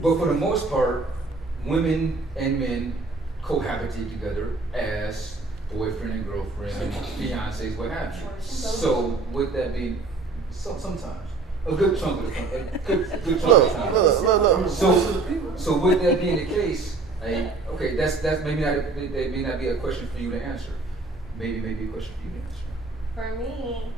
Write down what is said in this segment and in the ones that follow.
But for the most part, women and men cohabitate together as boyfriend and girlfriend, fiancés, what have you. So with that being, sometimes a good chunk of the time, a good chunk of the time. Look. So with that being the case, okay, that's maybe not that may not be a question for you to answer. Maybe a question for you to answer. For me,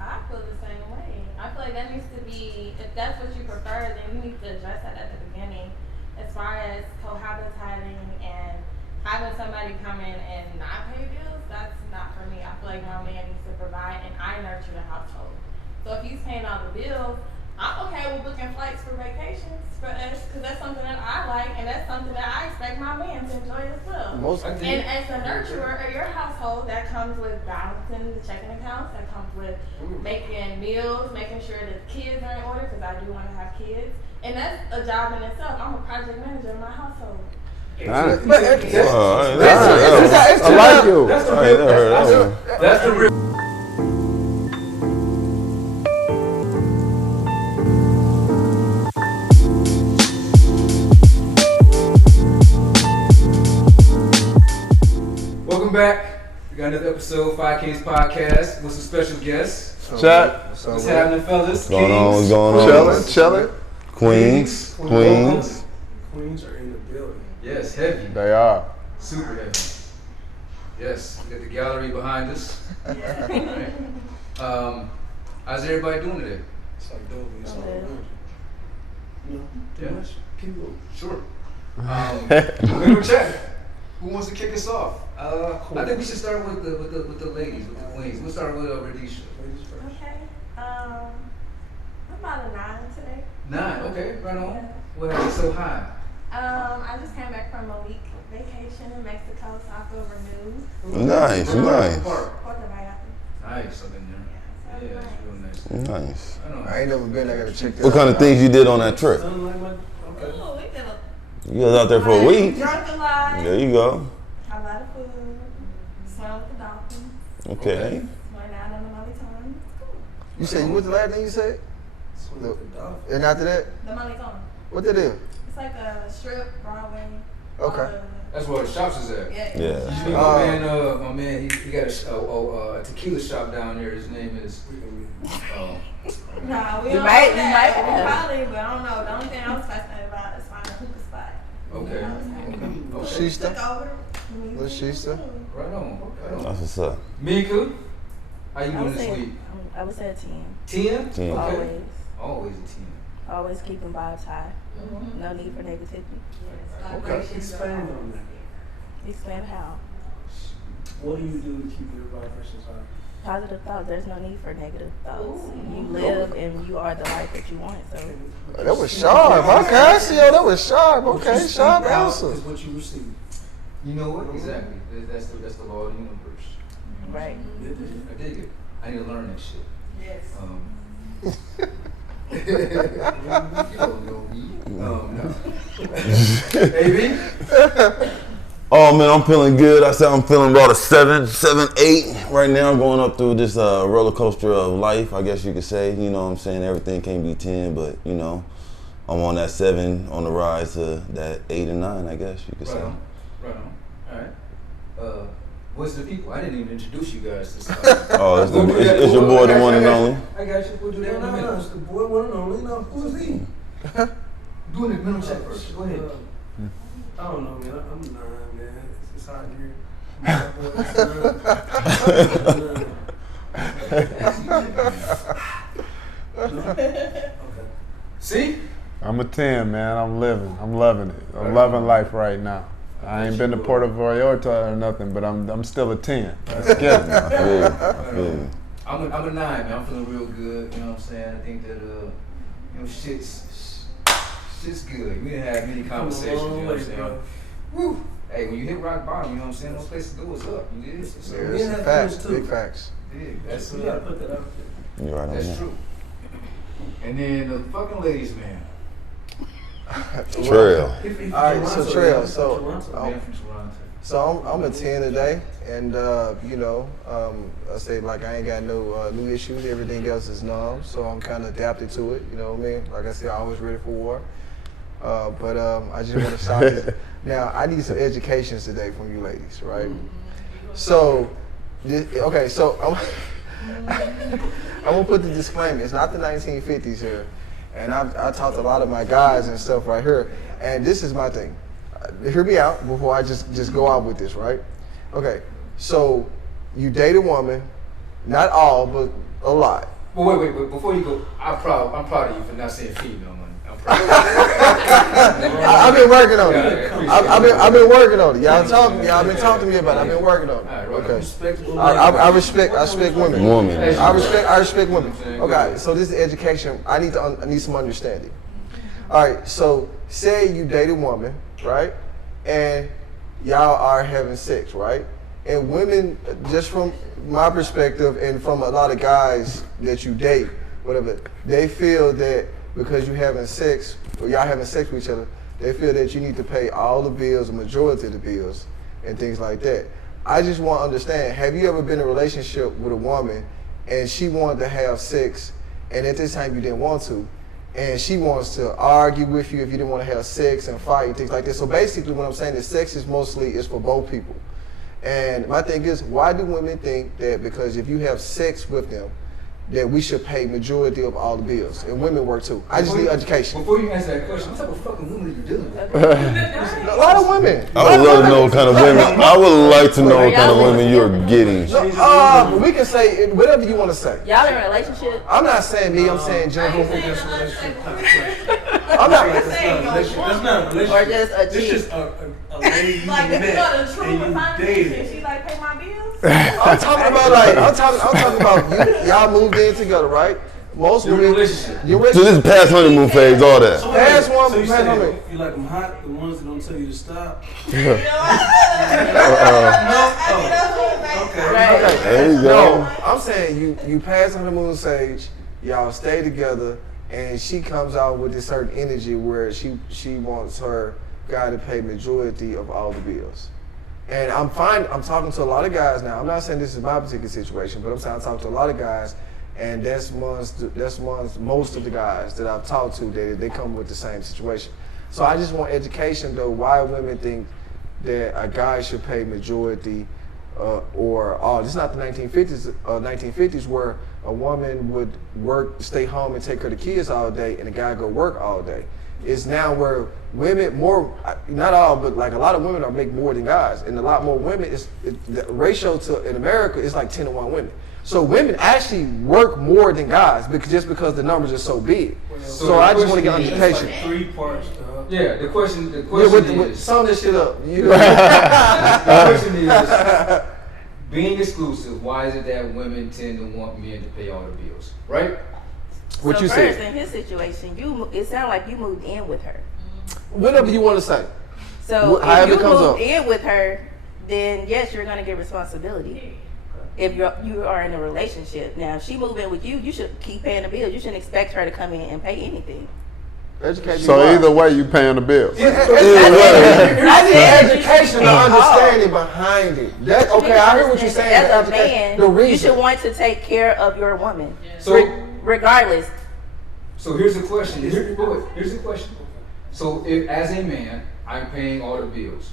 I feel the same way. I feel like that needs to be, if that's what you prefer, then you need to address that at the beginning. As far as cohabitating and having somebody come in and not pay bills, that's not for me. I feel like my man needs to provide and I nurture the household. So if he's paying all the bills, I'm okay with booking flights for vacations for us because that's something that I like and that's something that I expect my man to enjoy as well. And as a nurturer of your household, that comes with balancing the checking accounts, that comes with making meals, making sure that the kids are in order because I do want to have kids. And that's a job in itself. I'm a project manager in my household. I like you. That's the real. Welcome back. We got another episode, 5 Kings Podcast, with some special guests. Chat. What's happening, fellas? What's going on? Chilling. Queens. Queens are in the building. Yes, heavy. They are. Super heavy. Yes, we got the gallery behind us. Right. How's everybody doing today? It's like Dolby. It's all around you. Too much? Keep going. Sure. We're gonna check. Who wants to kick us off? I think we should start with the ladies, with the queens. We'll start with RaDesha. Ladies first. Okay. I'm about a 9 today. 9, okay, right on. What happened so high? I just came back from a week vacation in Mexico, so I feel renewed. Nice. Puerto Vallarta. Nice, up in there. Yeah, it's real nice. Nice. I ain't never been. I gotta check that What kind of things you did on that trip? Something like my. Okay. Ooh, we did a You was out there for a week. drunk a lot. There you go. Had a lot of food. Swam with the dolphins. Okay. Went out on the Maliton. It's cool. You said you what's the last thing you said? Swim with the dog. And after that, The Maliton. what that is? It's like a strip, Broadway. Okay. That's where the shops is at. Yeah. Yeah. You see my man, he got a tequila shop down there. His name is. Nah, we You don't might- know you that. might We have. probably, but I don't know. The only thing I was fascinated about is finding a hookah spot. Okay. Okay. Shista. Took over. Little Shista. Right on. That's what's up. Mika, how you I doing would this say, week? I would say a 10. 10? 10. Okay. Always. Always a 10. Always keeping vibes high. No need for negativity. Okay. Expand on that. Expand how. What do you do to keep your vibrations high? Positive thoughts. There's no need for negative thoughts. You live and you are the life that you want. So That was sharp. Okay, I see. That was sharp. Okay, sharp answer. Is what you receive. You know what? Exactly. That's the law of the universe. right. I dig it. I need to learn that shit. Yes. You don't know me. No. AB? Oh man, I'm feeling good. I said I'm feeling about a 7, 8. Right now I'm going up through this roller coaster of life, I guess you could say. You know what I'm saying? Everything can't be 10, but you know, I'm on that 7 on the rise to that 8 and 9, I guess you could say. Right on. All right. What's the people? I didn't even introduce you guys to Oh, it's your boy, the one and only. I got you. We'll do that in a No, minute. it's the boy, one and only. No, who's he? Doing it, mental check first. Go ahead. I don't know, man. I'm 9, man. It's hot here. Okay. See? I'm a 10, man. I'm loving it. I'm loving life right now. I ain't been to Puerto Vallarta or nothing, but I'm still a 10. Let's get it. I feel you. I'm a 9, man. I'm feeling real good. You know what I'm saying? I think that shit's good. We didn't have many conversations. You know what I'm saying? Woo. Hey, when you hit rock bottom, you know what I'm saying? Those places go is up. You did. So, Yeah, facts. Big facts. that's You gotta put that out there. You're right on That's that. true. And then the fucking ladies, man. Trail. All right, so Trail. So Man from Toronto. So I'm a 10 today, and I say like I ain't got no new issues. Everything else is numb, so I'm kind of adapted to it. You know what I mean? Like I said, always ready for war. But I just want to stop this. Now, I need some educations today from you ladies, right? So, okay, so I'm gonna put the disclaimer. It's not the 1950s here, and I talked to a lot of my guys and stuff right here, and this is my thing. Hear me out before I just go out with this, right? Okay, so you date a woman, not all, but a lot. But wait, before you go, I'm proud of you for not saying female money. I'm proud. I've been working on Yeah, it. I I've been working on it. Y'all been talking to me about it. I've been working on it. Okay. I respect women. I respect women. Okay, so this is education. I need some understanding. All right, so say you date a woman, right? And y'all are having sex, right? And women, just from my perspective and from a lot of guys that you date, whatever, they feel that because you having sex, or y'all having sex with each other, they feel that you need to pay all the bills, the majority of the bills, and things like that. I just want to understand, have you ever been in a relationship with a woman and she wanted to have sex, and at this time you didn't want to, and she wants to argue with you if you didn't want to have sex and fight and things like that? So basically what I'm saying is sex is for both people. And my thing is, why do women think that because if you have sex with them, that we should pay majority of all the bills? And women work too. I just need education. Before you answer that question, what type of fucking women are you dealing with? A lot of women. I would love to know what kind of women. I would like to know what kind of women you're getting. We can say whatever you want to say. Y'all in a relationship? I'm not saying me, I'm saying general. I'm not. That's not a relationship. Or just a It's cheat? just a lady you Like, if you met go to True and you Finance dated. and she like pay my bills? I'm talking about you. Y'all moved in together, right? Most Your women. relationship. Your So this is past honeymoon phase, all that. Past one, So you past said woman. you like them hot, the ones that don't tell you to stop. Okay. There you No, go. I'm saying you pass honeymoon stage, y'all stay together, and she comes out with this certain energy where she wants her guy to pay majority of all the bills. And I'm talking to a lot of guys now. I'm not saying this is my particular situation, but I'm saying I talk to a lot of guys, and that's most of the guys that I've talked to, they come with the same situation. So I just want education though, why women think that a guy should pay majority or all. This is not the 1950s where a woman would work, stay home and take care of the kids all day, and a guy go work all day. It's now where women, not all, but like a lot of women are making more than guys, and a lot more women. The ratio in America is like 10 to 1 women. So women actually work more than guys because the numbers are so big. So I just want to get on education. Like 3 parts. Yeah, the question is, sum this shit up. the question is, being exclusive, why is it that women tend to want men to pay all the bills, right? What so you first, said. in his situation, it sounded like you moved in with her. Whatever you want to say. So However if it you comes moved up. in with her, then yes, you're going to get responsibility. If you are in a relationship. Now, if she moved in with you, you should keep paying the bills. You shouldn't expect her to come in and pay anything. Educate me So why. either way, you paying the bills. I need education and understanding behind it. Okay, I hear what you're saying. As a man, the you reason. should want to take care of your woman. So, Regardless. so here's the question. Here's the question. So, if as a man, I'm paying all the bills,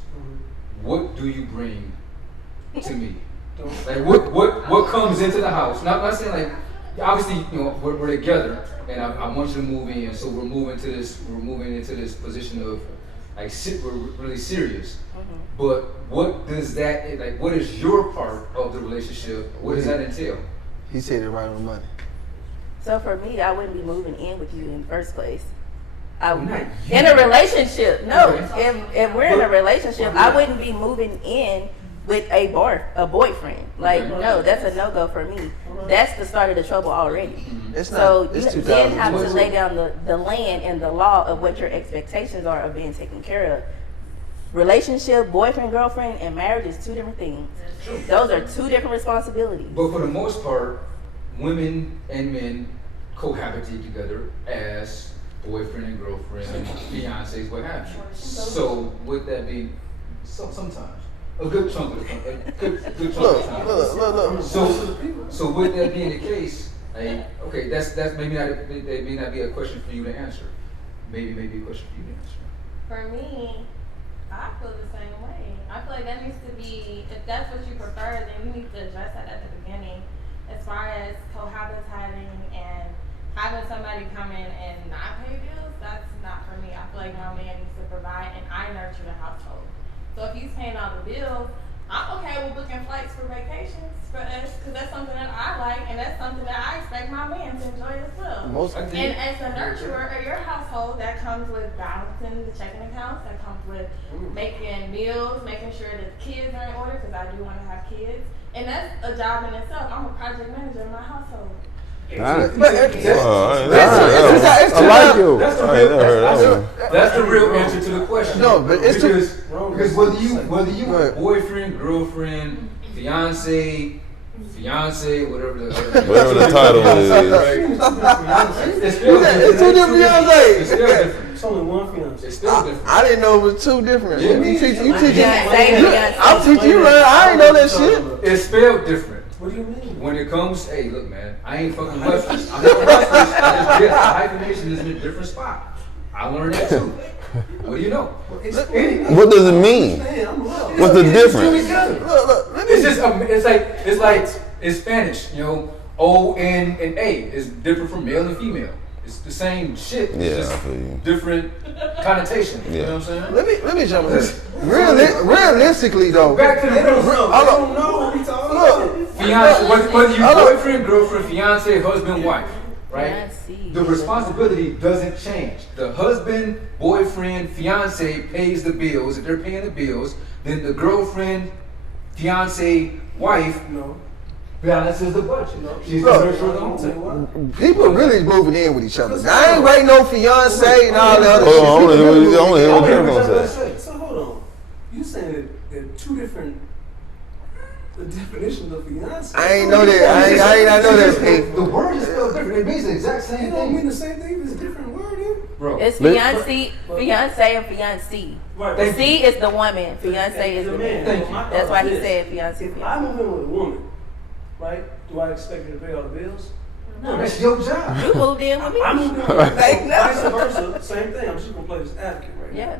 what do you bring to me? Like what comes into the house? Not saying like, obviously, we're together, and I want you to move in, so we're moving into this position of like we're really serious. But what does that like? What is your part of the relationship? What does that entail? He said it right on the money. So for me, I wouldn't be moving in with you in the first place. Not you. In a relationship, no. Okay. If we're in a relationship, I wouldn't be moving in with a boyfriend. Like, Okay. no, that's a no-go for me. That's the start of the trouble already. It's So not. you It's then have to 2020. lay down the land and the law of what your expectations are of being taken care of. Relationship, boyfriend, girlfriend, and marriage is 2 different things. Those are 2 different responsibilities. But for the most part, women and men cohabitate together as boyfriend and girlfriend, fiancés, what have you. So would that be sometimes a good chunk of the time? A good chunk of the time. Look. So with that being the case, okay, that's maybe not that may not be a question for you to answer. maybe a question for you to answer. For me, I feel the same way. I feel like that needs to be, if that's what you prefer, then you need to address that at the beginning. As far as cohabitating and having somebody come in and not pay bills, that's not for me. I feel like my man needs to provide and I nurture the household. So if he's paying all the bills, I'm okay with booking flights for vacations for us because that's something that I like and that's something that I expect my man to enjoy as well. And as a nurturer of your household, that comes with balancing the checking accounts, that comes with making meals, making sure that the kids are in order because I do want to have kids. And that's a job in itself. I'm a project manager in my household. Nice. I like you. That's the real answer to the question. No, but it's because whether you boyfriend, girlfriend, fiance, whatever the title is. It's two different fiancés. It's still different. It's only one fiance. It's still different. I didn't know it was two different. Yeah. You teaching. Fiancé. I'm teaching you. I ain't know that shit. It's spelled different. What do you mean? When it comes, hey, look, man, I ain't fucking Webster's. I'm not Webster's. I just get hyphenation is in a different spot. I learned that too. What do you know? What does it mean? What's the difference? Look. It's just it's like in Spanish, you know, O, N, and A is different from male and female. It's the same shit. It's Yeah, just I feel you. different connotation. You know what I'm saying? Let me jump in this. Realistically though. Back to the They don't know what we talking about. fiance, whether you boyfriend, girlfriend, fiance, husband, wife, right? Fiancé. The responsibility doesn't change. The husband, boyfriend, fiance pays the bills. If they're paying the bills, then the girlfriend, fiance, wife balances the budget. She's the nurturer of the home. People really moving in with each other. I ain't waiting no fiance and all that other shit. I want to hear what they're gonna say. So hold on. You saying that there are two different definitions of fiance? I ain't know that. I ain't know that. The word is still different. It means the exact same It don't thing. mean the same thing. It's a different word, Bro. It's fiancé and fiancée. Right. The C is the woman, fiancé is the man. Thank you. That's why he said fiancé. If I move in with a woman, right, do I expect her to pay all the bills? No, that's your job. You moved in with me. I moved in with her. Vice versa, same thing. I'm just gonna play this advocate right now. Yeah.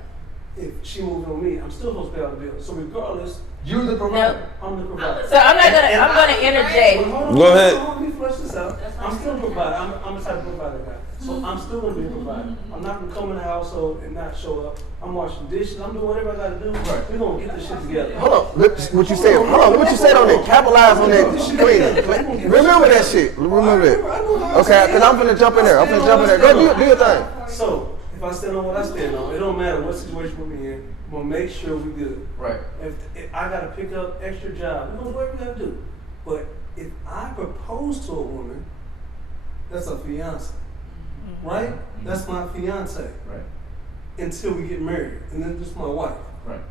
If she moves in with me, I'm still supposed to pay all the bills. So regardless, You're the provider. I'm the provider. So I'm gonna interject. Hold on, Go ahead. Let me flush this out. I'm still a provider. I'm the type of provider guy. So I'm still gonna be a provider. I'm not gonna come in the household and not show up. I'm washing dishes. I'm doing whatever I gotta do. We're gonna get this shit together. Hold on. What you said? Hold on. What you said on that? Capitalize on that. Clean. Remember that shit. Remember that. Okay, because I'm gonna jump in there. Go do your thing. So if I stand on what I stand on, it don't matter what situation we're in. We're gonna make sure we good. Right. If I gotta pick up extra job, we're gonna do whatever we gotta do. But if I propose to a woman, that's a fiance, right? That's my fiance. Right. Until we get married, and then this is my wife. Right.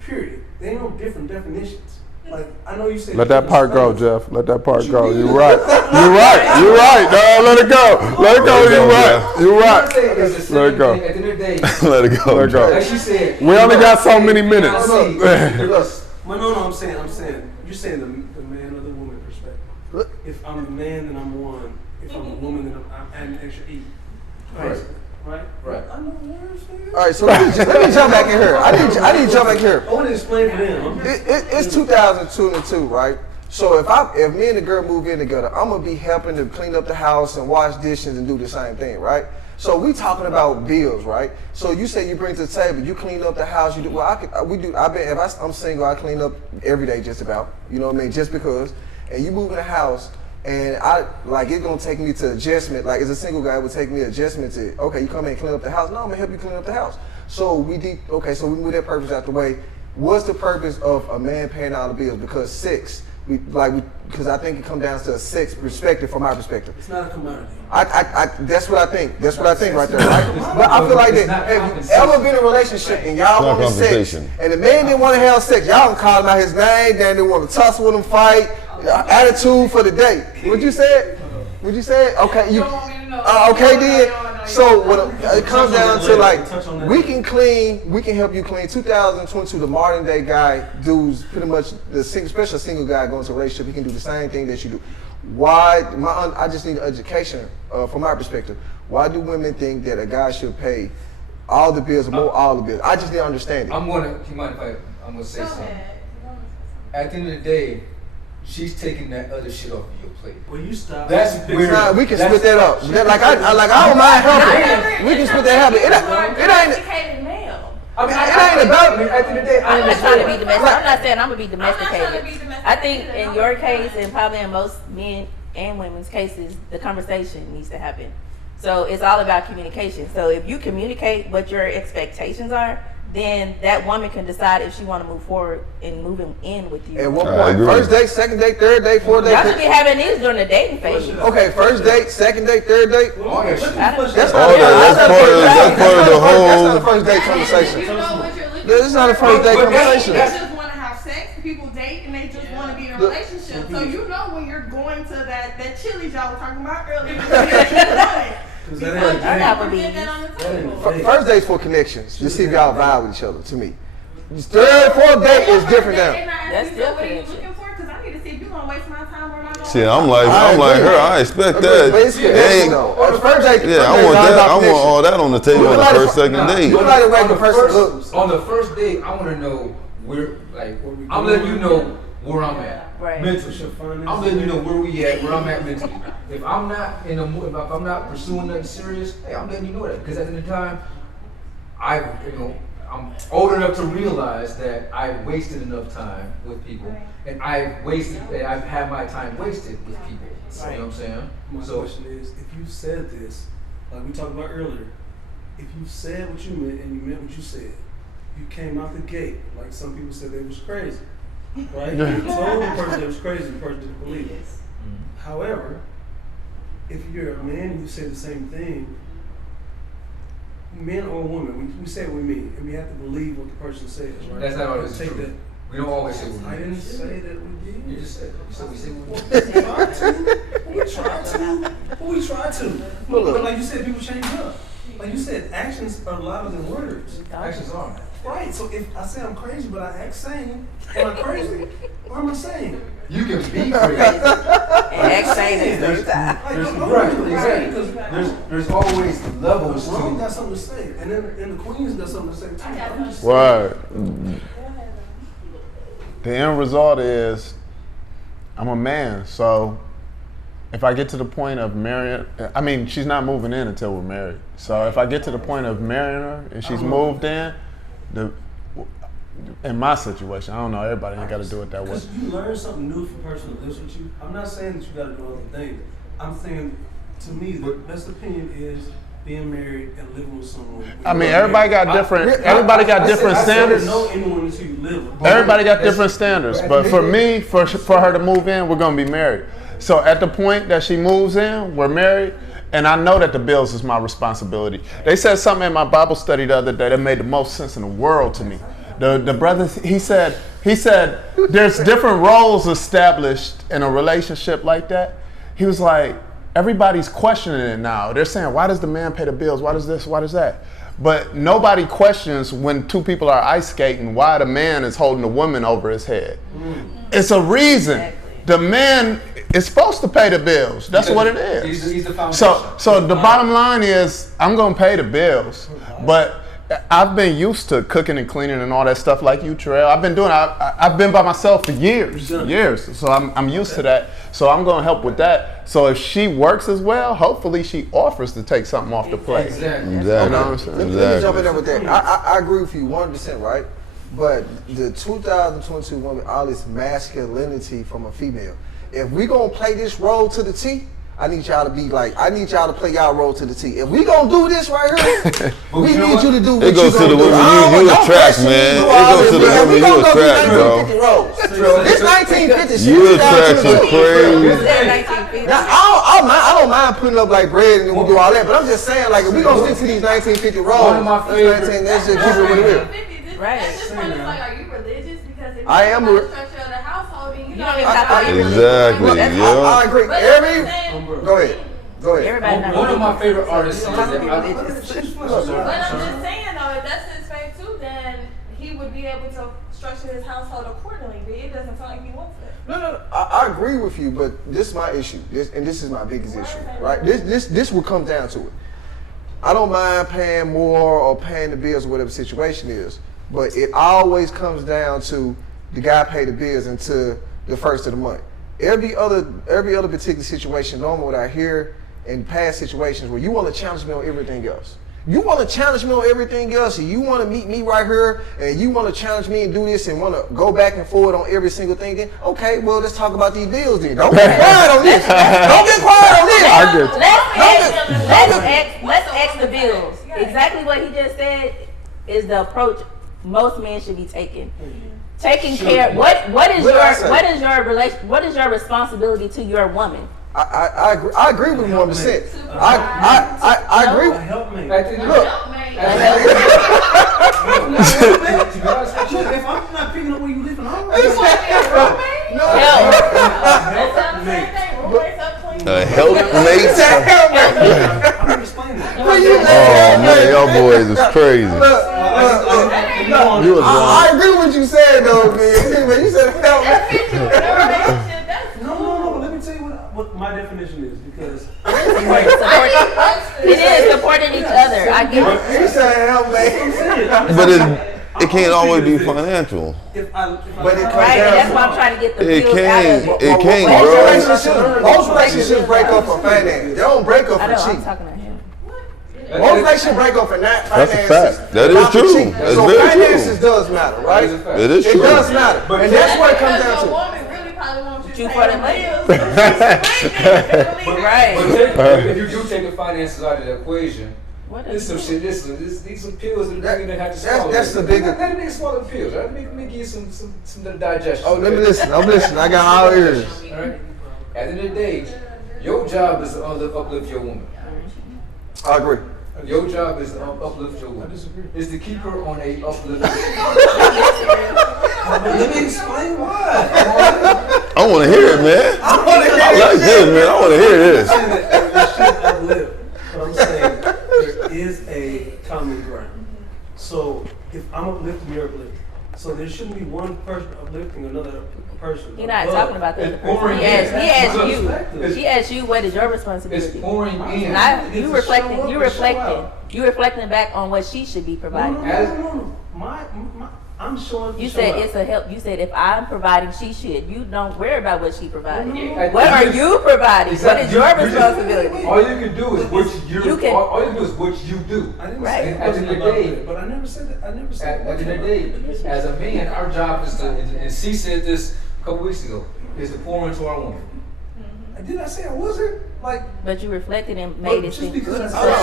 Period. There ain't no different definitions. Like I know you say. Let that part go, Jeff. Let that part go. You're right. You're right. No, let it go. Let it go. You're right. Let it go. At the end of the day, Let it go. Let it go. like she said, We only got so many minutes. No, I'm saying, you're saying the man or the woman perspective. If I'm the man, then I'm one. If I'm a woman, then I'm adding extra E. Right? I know words, man. All right, so let me jump back in here. I need to jump back here. I want to explain for them. It's 2002, right? So if me and the girl move in together, I'm gonna be helping to clean up the house and wash dishes and do the same thing, right? So we talking about bills, right? So you say you bring to the table, you clean up the house, you do. Well, I'm single, I clean up every day just about. You know what I mean? Just because. And you move in the house. And it's gonna take me to adjustment. Like as a single guy, it would take me adjustment to, okay, you come in and clean up the house. No, I'm gonna help you clean up the house. So we move that purpose out the way. What's the purpose of a man paying all the bills? Because sex, because I think it comes down to a sex perspective from my perspective. It's not a commodity. That's what I think. That's what I think right there, right? But I feel like that. Have you ever been in a relationship and y'all wanted sex, and the man didn't want to have sex? Y'all don't call him out his name. Then they want to tussle with him, fight. Attitude for the day. What you said? Okay, you. Okay, then. So when it comes down to we can help you clean. 2022, the modern day guy, dudes, pretty much especially a single guy going into a relationship, he can do the same thing that you do. Why? I just need education from my perspective. Why do women think that a guy should pay all the bills or more all the bills? I just didn't understand it. I'm gonna say something. At the end of the day, she's taking that other shit off of your plate. Will you stop? That's weird. Nah, we can split that up. I don't mind helping. We can split that helping. It ain't. I mean, it ain't about me. At the end of the day, I'm not trying to be domestic. I'm not saying I'm gonna be domesticated. I think in your case, and probably in most men and women's cases, the conversation needs to happen. So it's all about communication. So if you communicate what your expectations are, then that woman can decide if she want to move forward and moving in with you. At what point? First date, second date, third date, fourth date? Y'all should be having these during the dating phase. Okay, first date, second date, third date? all that shit. That's part of the whole. That's not a first date conversation. You know what you're looking This is not a first date conversation. They just want to have sex. People date and they just want to be in a relationship. So you know when you're going to that Chili's y'all were talking about earlier. First date's for connections. Just see if y'all vibe with each other. To me, third, fourth date is different now. That's still what are you looking for? Because I need to see if you're gonna waste my time or not. See, I'm like her. I expect that. But it's connection though. First date, Yeah, I want that. I want all that on the table on the first, second date. You like a regular person looks. On the first date, I want to know where, I'm letting you know where I'm at. Right. Mentally. I'm letting you know where we at, where I'm at mentally. If I'm not in a mood, if I'm not pursuing nothing serious, hey, I'm letting you know that. Because at the end of the time, I'm old enough to realize that I wasted enough time with people. And I've had my time wasted with people. You know what I'm saying? My question is, if you said this, like we talked about earlier, if you said what you meant and you meant what you said, you came out the gate, like some people said they was crazy. Right? You told the person that was crazy, the person didn't believe it. However, if you're a man and you say the same thing, men or women, we say what we mean, and we have to believe what the person says, right? That's not always true. That. We don't always say what we mean. I didn't say that we did. You just said it. You said we say what we We try to. But like you said, people change up. Like you said, actions are louder than words. Actions are. Right, so if I say I'm crazy, but I act sane, am I crazy? Or am I sane? You can be crazy. Act sane at the same time. Right, exactly. There's always levels Rome to got something to say, and then the Queens got something to say too. I'm just Word. The end result is, I'm a man, so if I get to the point of marrying, I mean, she's not moving in until we're married. So if I get to the point of marrying her and she's moved in, in my situation, I don't know, everybody ain't got to do it that way. Because you learn something new from a person that lives with you. I'm not saying that you got to do other things. I'm saying, to me, the best opinion is being married and living with someone. I mean, everybody got different standards. Know anyone until you live with. Everybody got different standards, but for me, for her to move in, we're gonna be married. So at the point that she moves in, we're married, and I know that the bills is my responsibility. They said something in my Bible study the other day that made the most sense in the world to me. The brother, he said, there's different roles established in a relationship like that. He was like, everybody's questioning it now. They're saying, why does the man pay the bills? Why does this? Why does that? But nobody questions when two people are ice skating why the man is holding the woman over his head. It's a reason. Exactly. The man is supposed to pay the bills. That's what it is. He's the foundation. So the bottom line is, I'm gonna pay the bills, but I've been used to cooking and cleaning and all that stuff like you, Terrell. I've been by myself for years. So I'm used to that. So I'm gonna help with that. So if she works as well, hopefully she offers to take something off the plate. Exactly. Let me jump in there with that. I agree with you 100%, right? But the 2022 woman, all this masculinity from a female. If we gonna play this role to the T, I need y'all to play y'all role to the T. If we gonna do this right here, we need you to do what you gonna do. It goes to the women you attract, man. It goes to the women you attract, bro. This 1950 shit. You attract some crazy. Now, I don't mind putting up like bread and we do all that, but I'm just saying, like, if we gonna stick to these 1950 roles, one of my favorite. Let's just keep it what it is. Right. At this point, it's like, are you religious? Because if you I am the structure of the household, you don't even have to be Exactly. I agree. Go ahead. One of my favorite artists says that. But I'm just saying though, if that's his faith too, then he would be able to structure his household accordingly. But it doesn't sound like he wants it. No. I agree with you, but this is my issue, and this is my biggest issue, right? This will come down to it. I don't mind paying more or paying the bills or whatever the situation is. But it always comes down to the guy pay the bills until the first of the month. Every other particular situation, normally what I hear in past situations where you want to challenge me on everything else. You want to challenge me on everything else, and you want to meet me right here, and you want to challenge me and do this, and want to go back and forth on every single thing. Then, okay, well, let's talk about these bills then. Don't get quiet on this. Don't get quiet on this. Let's ask the bills. Exactly what he just said is the approach most men should be taking. Taking care. What is your responsibility to your woman? I agree with 100%. I agree with. Help me. Look. If I'm not picking up where you live, I'm helpmate. I'm explaining that. Oh man, y'all boys is crazy. I agree with what you said though, man. You said helpmate. No. Let me tell you what my definition is, because it is supporting each other. I get it. You said helpmate. But it can't always be financial. But it comes Right, and that's why I'm trying to get the It bills out of it. can't, Most relationships break up for finance. They don't break up I for know, I'm cheap. talking to him. Most relationships break up for finances. That's a fact. That is not for true. cheap. That's So very finances true. does matter, right? It is true. It does matter. And that's what it comes down to. You for the bills. Right. But if you do take the finances out of the equation, this some shit. These some pills that you're gonna have to swallow. That's the bigger. Let me swallow the pills. Right? Let me give you some digestion. Oh, let me listen. I'm listening. I got all ears. All right. At the end of the day, your job is to uplift your woman. I agree. Your job is to uplift your woman. Is to keep her on a uplift. let me explain why. I want to hear it, man. I like this, man. I want to hear this. But I'm saying there is a common ground. So if I'm uplifting, you're uplifting. So there shouldn't be one person uplifting another person. He's not talking about the other person. He asked you. He asked you what is your responsibility. It's pouring in. You reflecting back on what she should be providing. No. I'm showing. You said it's a help. You said if I'm providing, she should. You don't worry about what she providing. What are you providing? Exactly. What is your responsibility? All you can do is what you do. All you can do is what you do. I didn't Right. say At the end of the day, but I never said that. I never said at the end of the day, as a man, our job is to, and C said this a couple weeks ago, is to pour into our woman. Did I say I wasn't? But you reflected and made it just seem. because I said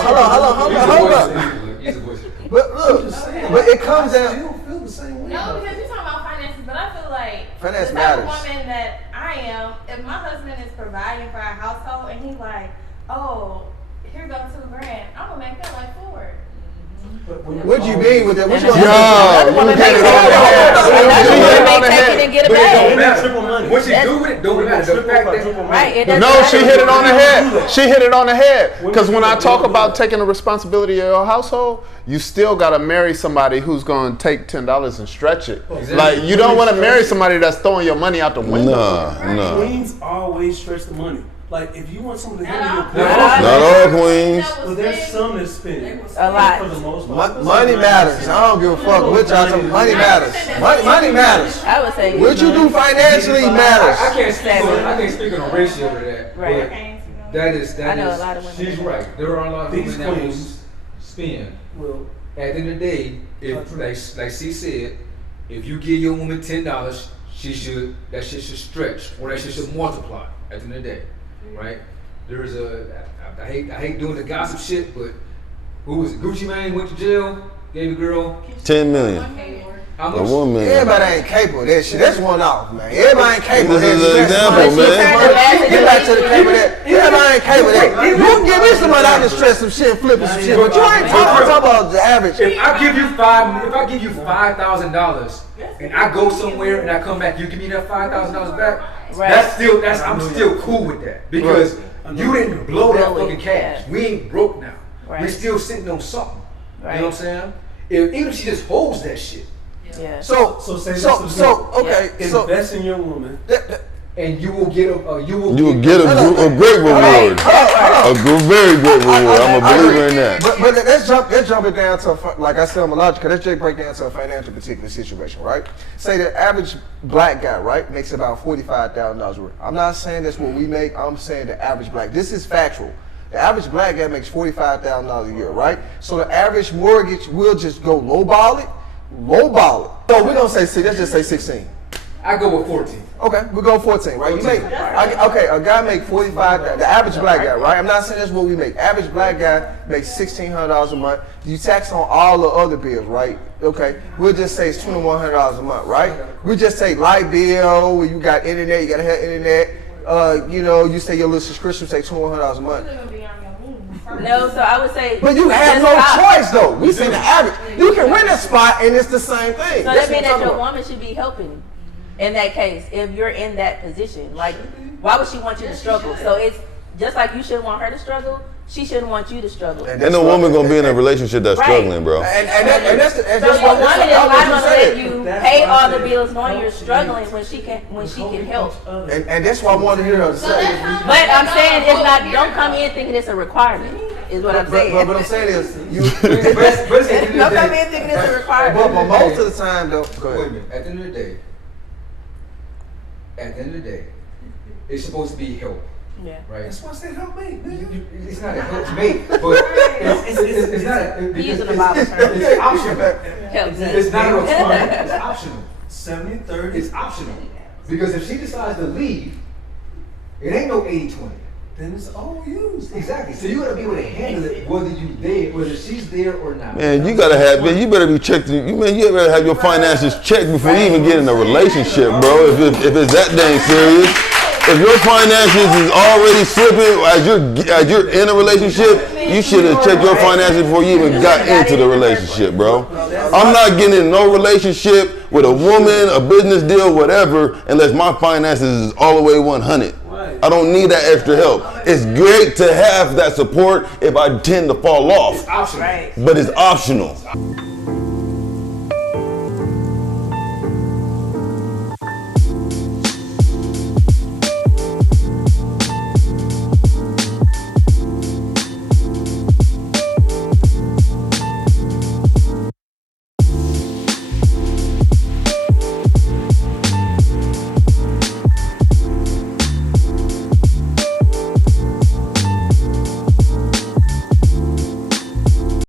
Hold up. He's a voice. But look, but it comes I down. still feel the same way. No, because you're talking about finances, but I feel like Finance the type of matters. woman that I am, if my husband is providing for our household and he's like, oh, here goes $2,000, I'm gonna make that like $4. What do you mean with that? What you Yo, you hit it on the head. You hit it on the head. Get a But it bag. don't matter. Triple money. What you do with it don't matter. The fact that Right. It doesn't No, matter. she hit it on the head. She hit it on the head. Because when I talk about taking the responsibility of your household, you still gotta marry somebody who's gonna take $10 and stretch it. Like you don't want to marry somebody that's throwing your money out the window. Nah. Queens always stretch the money. Like if you want someone to handle your Not all queens. well, there's some that spend A lot. for the most part. Money matters. I don't give a fuck what y'all talking. Money matters. Money matters. I would say. What you do financially matters. I can't speak on a ratio to that. Right. But that is I know a lot of women she's do. right. There are a lot of These women that will queens spend. will. At the end of the day, if like C said, if you give your woman $10, that shit should stretch or that shit should multiply at the end of the day. Right? There's I hate doing the gossip shit, but who was it? Gucci Mane went to jail, gave a girl 10 million. how A much? woman. Everybody ain't capable of that shit. That's one off, man. Everybody ain't capable of that This is shit. an example, man. Get back to the capable of that. Everybody ain't capable of that. You can give me somebody out to stress some shit, flipping some shit, but you ain't talking about the average. If I give you $5,000 and I go somewhere and I come back, you give me that $5,000 back. Right. I'm still cool with that because you didn't blow that fucking cash. We ain't broke now. Right. We still sitting on something. Right. You know what I'm saying? Even if she just holds that shit. Yeah. So So say this okay. So invest in your woman. and you will get a great reward. A very great reward. I'm a believer in that. But let's jump it down to, like I said, I'm a logical. Let's just break down to a financial particular situation, right? Say the average black guy, right, makes about $45,000 worth. I'm not saying that's what we make. I'm saying the average black. This is factual. The average black guy makes $45,000 a year, right? So the average mortgage will just go lowball it. So we're gonna say, let's just say 16. I go with 14. Okay, we go 14, right? You make, okay, a guy make 45. The average black guy, right? I'm not saying that's what we make. Average black guy makes $1,600 a month. You tax on all the other bills, right? Okay, we'll just say it's $2,100 a month, right? We just say light bill. You got internet. You gotta have internet. You say your little subscription take $2,100 a month. No, so I would say. But you have no choice, though. We say the average. You can rent a spot, and it's the same thing. So that means that your woman should be helping. In that case, if you're in that position, like, why would she want you to struggle? So it's just like you shouldn't want her to struggle. She shouldn't want you to struggle. And the woman gonna be in a relationship that's struggling, bro. And that's so your woman is not gonna let you pay all the bills knowing you're struggling when she can help. And that's why I want to hear her say. But I'm saying it's not. Don't come in thinking it's a requirement. Is what I'm saying. But what I'm saying is, don't come in thinking it's a requirement. But most of the time, though. Go ahead. Wait a minute. At the end of the day, it's supposed to be help. Yeah. Right. That's why I said help me. It's not a help mate, but it's not. Using the Bible term. It's optional. It's not a requirement. It's optional. 70-30. It's optional. Because if she decides to leave, it ain't no 80-20. Then it's all used. Exactly. So you gotta be able to handle it, whether she's there or not. Man, you better be checked. You better have your finances checked before you even get in a relationship, bro. If it's that dang serious. If your finances is already slipping as you're in a relationship, you should have checked your finances before you even got into the relationship, bro. I'm not getting in no relationship with a woman, a business deal, whatever, unless my finances is all the way 100. I don't need that extra help. It's great to have that support if I tend to fall off, but it's optional.